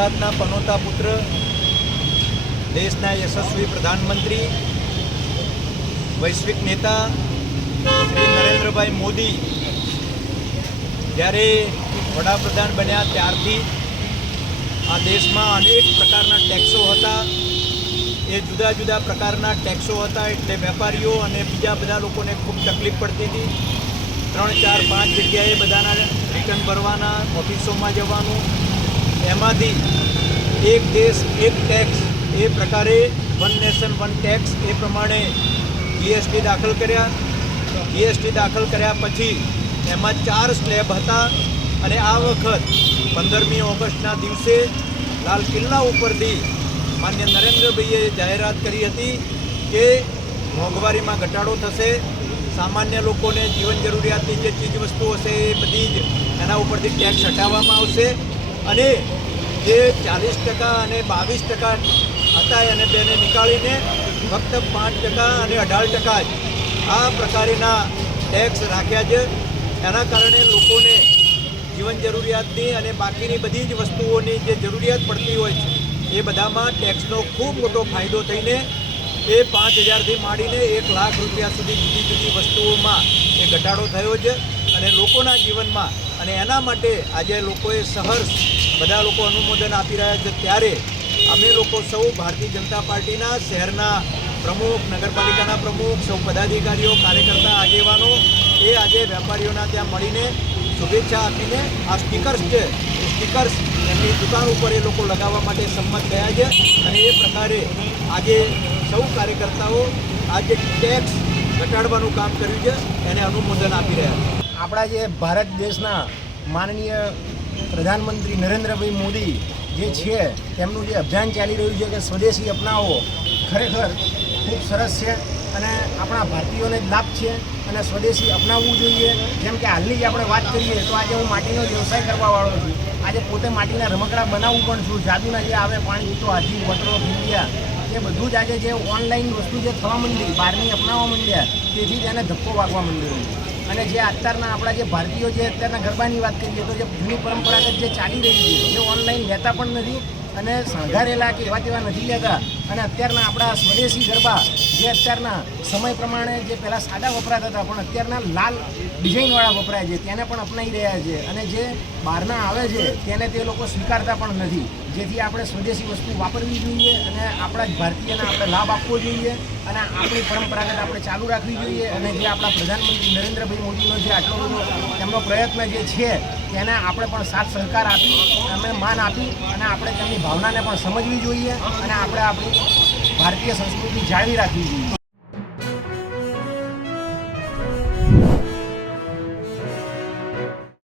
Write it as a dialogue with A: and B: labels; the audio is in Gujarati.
A: ગુજરાતના પનોતા પુત્ર, દેશના યશસ્વી પ્રધાનમંત્રી, વૈશ્વિક નેતા શ્રી નરેન્દ્રભાઈ મોદી જ્યારે વડાપ્રધાન બન્યા ત્યારથી આ દેશમાં અનેક પ્રકારના ટેક્સો હતા. એ જુદા જુદા પ્રકારના ટેક્સો હતા એટલે વેપારીઓ અને બીજા બધા લોકોને ખૂબ તકલીફ પડતી હતી. ત્રણ ચાર પાંચ જગ્યાએ બધાના રિટર્ન ભરવાના, ઓફિસોમાં જવાનું એમાંથી એક દેશ, એક ટેક્સ એ પ્રકારે વન નેશન વન ટેક્સ એ પ્રમાણે જીએસટી દાખલ કર્યા. જીએસટી દાખલ કર્યા પછી એમાં ચાર સ્લેબ હતા અને આ વખત પંદરમી ઓગસ્ટના દિવસે લાલ કિલ્લા ઉપરથી માન્ય નરેન્દ્રભાઈએ જાહેરાત કરી હતી કે મોંઘવારીમાં ઘટાડો થશે. સામાન્ય લોકોને જીવન જરૂરિયાતની જે ચીજ વસ્તુઓ હશે એ બધી જ એના ઉપરથી ટેક્સ હટાવવામાં આવશે. અને જે ચાલીસ ટકા અને બાવીસ ટકા હતા એને બેને નીકાળીને ફક્ત પાંચ ટકા અને અઢાર ટકા જ આ પ્રકારના ટેક્સ રાખ્યા છે. એના કારણે લોકોને જીવન જરૂરિયાતની અને બાકીની બધી જ વસ્તુઓની જે જરૂરિયાત પડતી હોય છે, એ બધામાં ટેક્સનો ખૂબ મોટો ફાયદો થઈને એ પાંચ હજારથી માંડીને એક લાખ રૂપિયા સુધી જુદી જુદી વસ્તુઓમાં એ ઘટાડો થયો છે. અને લોકોના જીવનમાં અને એના માટે આજે લોકોએ સહર્ષ બધા લોકો અનુમોદન આપી રહ્યા છે. ત્યારે અમે લોકો સૌ ભારતીય જનતા પાર્ટીના શહેરના પ્રમુખ, નગરપાલિકાના પ્રમુખ, સૌ પદાધિકારીઓ, કાર્યકર્તા, આગેવાનો એ આજે વેપારીઓના ત્યાં મળીને શુભેચ્છા આપીને આ સ્ટીકર્સ છે, એ સ્ટીકર્સ એમની દુકાન ઉપર એ લોકો લગાવવા માટે સંમત થયા છે. અને એ પ્રકારે આજે સૌ કાર્યકર્તાઓ આજે ટેક્સ ઘટાડવાનું કામ કર્યું છે. એને અનુમોદન આપી રહ્યા છે.
B: આપણા જે ભારત દેશના માનનીય પ્રધાનમંત્રી નરેન્દ્રભાઈ મોદી જે છે, તેમનું જે અભિયાન ચાલી રહ્યું છે કે સ્વદેશી અપનાવો, ખરેખર ખૂબ સરસ છે અને આપણા ભારતીયોને જ લાભ છે અને સ્વદેશી અપનાવવું જોઈએ. જેમ કે હાલની જ આપણે વાત કરીએ તો આજે હું માટીનો વ્યવસાય કરવાવાળો છું. આજે પોતે માટીના રમકડા બનાવું પણ છું. જાદુના જે આવે પાણી, તો હાથી વોટર ઓફ એ બધું જ આજે જે ઓનલાઈન વસ્તુ જે થવા માંડી, બહારની અપનાવવા માંડ્યા, તેથી જ એને ધક્કો વાગવા માંડ્યો અને જે અત્યારના આપણા જે ભારતીયો જે અત્યારના ગરબાની વાત કરીએ તો જે જૂની પરંપરાગત જે ચાલી રહી છે, એ ઓનલાઈન લેતા પણ નથી. અને શણગારેલા કે એવા તેવા નથી લેતા. અને અત્યારના આપણા સ્વદેશી ગરબા, જે અત્યારના સમય પ્રમાણે જે પહેલાં સાદા વપરાતા હતા, પણ અત્યારના લાલ ડિઝાઇનવાળા વપરાય છે, તેને પણ અપનાવી રહ્યા છે. અને જે બહારના આવે છે, તેને તે લોકો સ્વીકારતા પણ નથી. જેથી આપણે સ્વદેશી વસ્તુ વાપરવી જોઈએ અને આપણા જ ભારતીયને આપણે લાભ આપવો જોઈએ અને આપણી પરંપરાગત આપણે ચાલુ રાખવી જોઈએ. અને જે આપણા પ્રધાનમંત્રી નરેન્દ્રભાઈ મોદીનો જે આટલો તેમનો પ્રયત્ન જે છે તેને આપણે પણ સાથ સહકાર આપી, એમને માન આપી અને આપણે તેમની ભાવનાને પણ સમજવી જોઈએ અને આપણે આપણી ભારતીય સંસ્કૃતિ જાળવી રાખવી જોઈએ.